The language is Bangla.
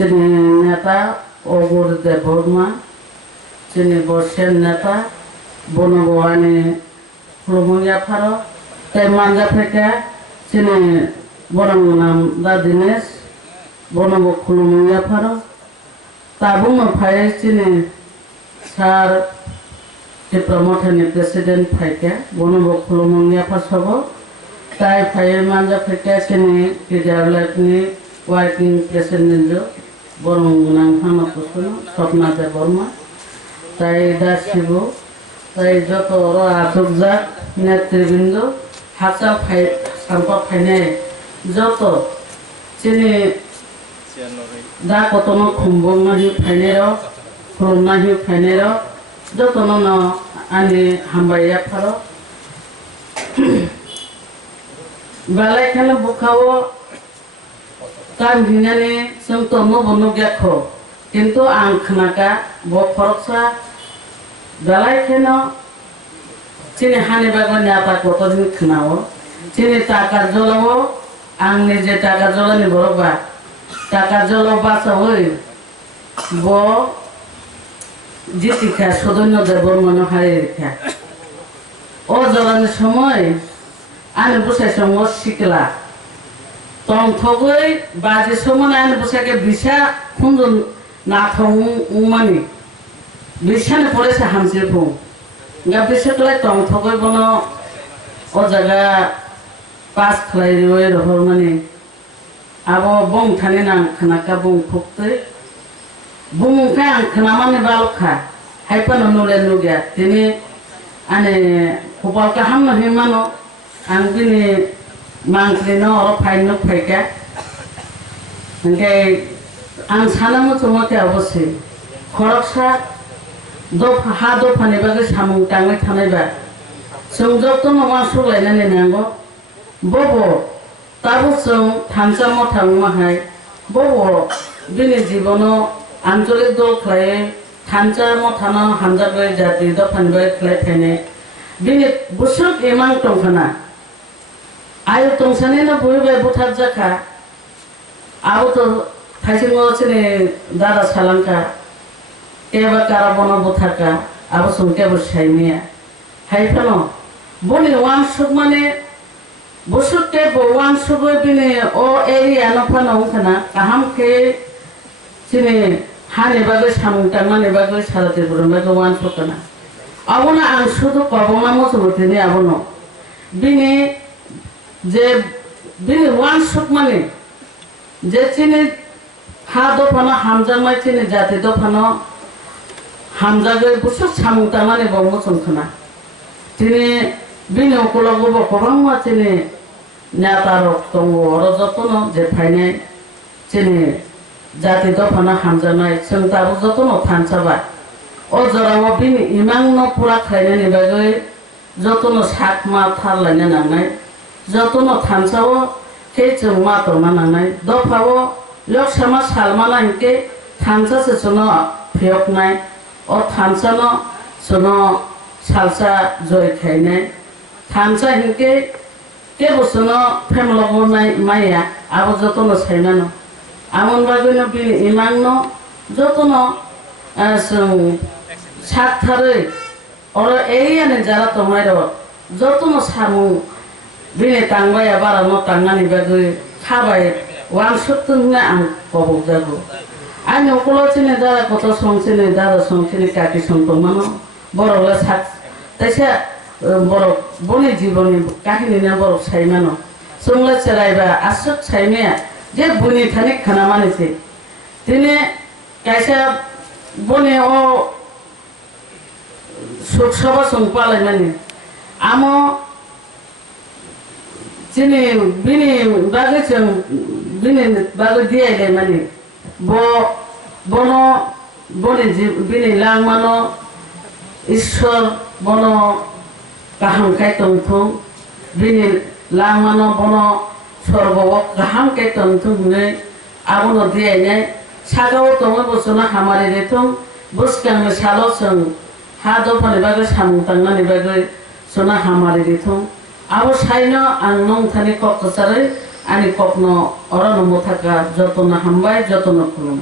নেতা অবরদেব বর্মা তিনি বর্ষের নেতা বনবানী খুলমুঙ্গিয়া ফারো তাই মানজা থেকে তিনি বরং নাম দা দিনেশ বনব খুলমুঙ্গিয়া ফারো তাবুং ফাই তিনি সার প্রমোটনি প্রেসিডেন্ট ফাইকে বনব খুলমুঙ্গিয়া ফাসব তাই ফাই মানজা থেকে তিনি কেজারলাইফনি ওয়ার্কিং প্রেসিডেন্ট বরং নাম হামা কুসুন স্বপ্নাদেব বর্মা তাই দাসিব তাই যত আচকজা নেতৃবৃন্দ হাসা ফাই সাম্পা ফাইনাই যত চিনি দা কতনো খুম্বং নাহি ফাইনের খুলুম নাহি ফাইনের যতনো ন আনি হামবাইয়া ফারো বালাই খানে বুখাও কাম हिनाने जों तमो बनो गेखो किन्तु आं खोनाका ब फरकसा दालाय खेनो चिनि हानि बागन याता कत दिन खोनाओ चिनि टाका जलाओ आंनि जे टाका जलानि बरबा टाका जलाओ बासावै ब जितिखा सदन्य देव मन हारिखा ओ जलानि समय आनि बुसाय संग सिकला तंथगै बाजे समन आन बसाके बिसा खुंजन नाथं उमानि बिसाने परेसे हामसे फुं गा बिसकलाय तंथगै बनो ओ जागा पास खलाय रोय रहर माने आबो बं थाने नां खनाका बं फुक्तै बुंखा आं खनामाने बालखा हायपन नुले नुगया तिनि आने खपालका हामनो हिमानो आं बिनि मांख्रिनो और फाइनो फाइका ओंखाय आं सानामो जमाते अबसे खरकसा दफा हा दफानि बागै सामुं टांबाय थानायबा जों जत नङा सुलायनानै नांगौ बबो ताबो जों थांसा मथा माहाय बबो बिनि जीवनो आंचलिक दल खाय थांसा मथानो हामजाबाय जाति दफानि बागै खाय थायनाय बिनि बुसुक एमां दंखाना आयो तंसाने ना बयबे बुथार जाखा आबो तो थाइसिंगो चने दादा सालांका केबा कारा बनो बुथारका आबो संके बसायनिया हायफानो बनि वान सुक माने बुसुके बवान सुक बिने ओ एरिया न फानो खना काहाम के चने हाने बागै सामुंटा माने बागै साराते बुरन बागै वान सुकना आबोना आं सुदु कबमा मसबोतेनि आबोनो बिने जे बिनि वान सुक माने जे चिनि हा दफानो हामजामाय चिनि जाति दफानो हामजागै बुसु सामुंता माने बावमो संखना तिनि बिनि अकलगो बकबांमा चिनि न्यातारक दंगो अर जतनो जे फायनाय चिनि जाति दफानो हामजामाय जों दाबो जतनो थानसाबा अ जराव बिनि इमांनो पुरा खायनायनि बागै जतनो साकमा थारलायनो नांनाय जतनो थानसावो के जों मातरना नांनाय दफावो लोकसमा सालमाना हिके थानसासे सनो फेयकनाय अ थानसानो सनो सालसा जय खायनाय थानसा हिके के बसनो फेमलगनाय माया आबो जतनो सायनानो आमन बागैनो बिनि इमांनो जतनो जों साथारै अर एरियानि जारा तमायरो जतनो सामु बिने तांबाया बारा न तांगानि बागै खाबाय वान सुत्तुंना आं कबक जागो आं नकलो चिने दादा कत संचिने दादा संचिने काकी संतमानो बरला साथ तैसा बर बनि जीवननि काहिनिना बर सायमानो सोंला चरायबा आसुक सायनाया जे बुनि थाने खाना मानेसे तिने कैसा बनि ओ सुख सभा संपालाय माने आमो चिनि बिनि बागै जों बिनि बागै दियायलाय माने बनो बनि बिनि लांमानो ईश्वर बनो गाहामखाय तंथुं बिनि लांमानो बनो स्वर्गआव गाहामखाय तंथुं होनै आबनो दियायनाय सागाव दङो बसना हामारि रेथुं बुसकांनो साल जों हा दफानि बागै सामुं तांनानि बागै सना हामारि रेथुं आबो साइनो आं नंथानि कक्कसारै ani kokno orano mothaka jotono hambai jotono khulum